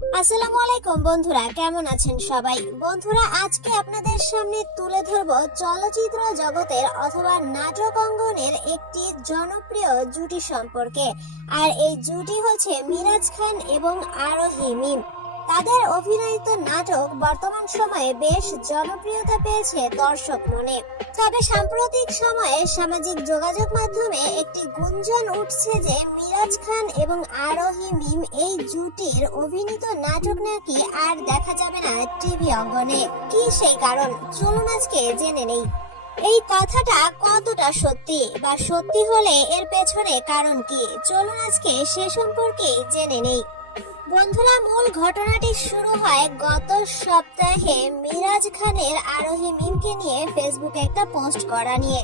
আসসালামু আলাইকুম বন্ধুরা, কেমন আছেন সবাই? বন্ধুরা, আজকে আপনাদের সামনে তুলে ধরব চলচ্চিত্র জগতের অথবা নাটক অঙ্গনের একটি জনপ্রিয় জুটি সম্পর্কে। আর এই জুটি হচ্ছে মিরাজ খান এবং আরোহী মিম। তাদের অভিনয়িত নাটক বর্তমান সময়ে বেশ জনপ্রিয়তা পেয়েছে দর্শক মনে। তবে সাম্প্রতিক সময়ে সামাজিক যোগাযোগ মাধ্যমে একটি গুঞ্জন উঠছে যে মিরাজ খান এবং আরোহী মিম এই জুটির অভিনীত নাটক নাকি আর দেখা যাবে না টিভি অঙ্গনে। কি সেই কারণ? চলুন আজকে জেনে নেই। এই কথাটা কতটা সত্যি বা সত্যি হলে এর পেছনে কারণ কি? চলুন আজকে সে সম্পর্কে জেনে নেই। বন্ধুরা, মূল ঘটনাটি শুরু হয় গত সপ্তাহে মিরাজ খানের আরোহী মিমকে নিয়ে ফেসবুকে একটা পোস্ট করা নিয়ে।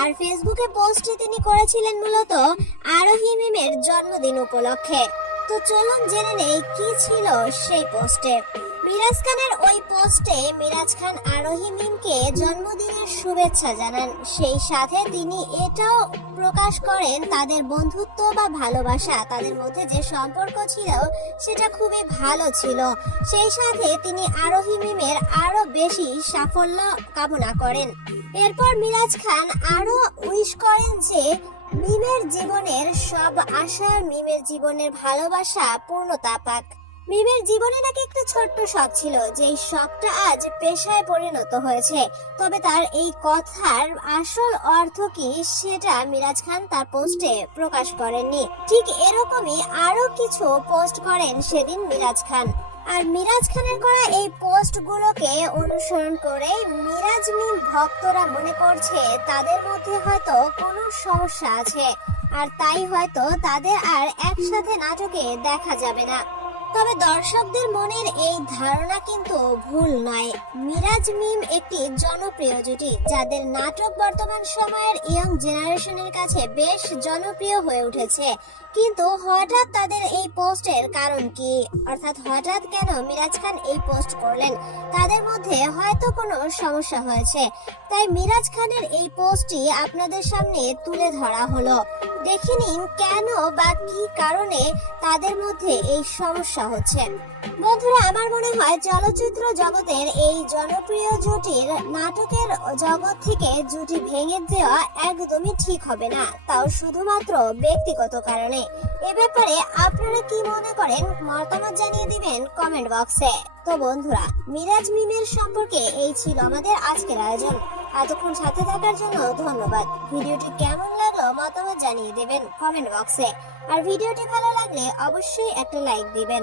আর ফেসবুকে পোস্টটি তিনি করেছিলেন মূলত আরোহী মিমের জন্মদিন উপলক্ষে। তো চলুন জেনে নেই কি ছিল সেই পোস্টে মিরাজ খানের ওই পোস্টে মিরাজ খান আরোহী মিমকে জন্মদিনের শুভেচ্ছা জানান। সেই সাথে তিনি এটাও প্রকাশ করেন, তাদের বন্ধুত্ব বা ভালোবাসা, তাদের মধ্যে যে সম্পর্ক ছিল, সেটা খুবই ভালো ছিল। সেই সাথে তিনি আরোহী মিমের আরও বেশি সাফল্য কামনা করেন। এরপর মিরাজ খান আরও উইশ করেন যে, মিমের জীবনের সব আশা, মিমের জীবনের ভালোবাসা পূর্ণতা পাক। মিমের জীবনে নাকি একটা ছোট্ট শখ ছিল যে শখটা আজ পেশায় পরিণত হয়েছে। তবে তার এই কথার আসল অর্থ কি সেটা মিরাজ খান তার পোস্টে প্রকাশ করেননি। ঠিক এরকমই আরও কিছু পোস্ট করেন সেদিন মিরাজ খান। আর মিরাজ খানের করা এই পোস্টগুলোকে অনুসরণ করে মিরাজ মিম ভক্তরা মনে করছে তাদের মধ্যে হয়তো কোনো সমস্যা আছে, আর তাই হয়তো তাদের আর একসাথে নাটকে দেখা যাবে না। তবে দর্শকদের মনের এই ধারণা কিন্তু ভুল নয়। মিরাজ মিম একটি জনপ্রিয় জুটি, যাদের নাটক বর্তমান সময়ের ইয়ং জেনারেশনের কাছে বেশ জনপ্রিয় হয়ে উঠেছে। কিন্তু হঠাৎ তাদের এই পোস্টের কারণ কি? অর্থাৎ হঠাৎ কেন মিরাজ খান এই পোস্ট করলেন? তাদের মধ্যে হয়তো কোনো সমস্যা হয়েছে। তাই মিরাজ খানের এই পোস্টটি আপনাদের সামনে তুলে ধরা হলো। দেখে নিন কেন বা কি কারণে তাদের মধ্যে এই সমস্যা হচ্ছে। বন্ধুরা, আমার মনে হয় চলচ্চিত্র জগতের এই জনপ্রিয় জুটির নাটকের জগৎ থেকে জুটি ভেঙে দেওয়া একদমই ঠিক হবে না। তাও শুধুমাত্র ব্যক্তিগত কারণে। এ ব্যাপারে আপনারা কি মনে করেন, মতামত জানিয়ে দিবেন কমেন্ট বক্সে। তো বন্ধুরা, মিরাজ মিমের সম্পর্কে এই ছিল আমাদের আজকের আয়োজন। এতক্ষণ সাথে থাকার জন্য ধন্যবাদ। ভিডিওটি কেমন লাগল মতামত জানিয়ে দেবেন কমেন্ট বক্সে। আর ভিডিওটি ভালো লাগলে অবশ্যই একটা লাইক দিবেন।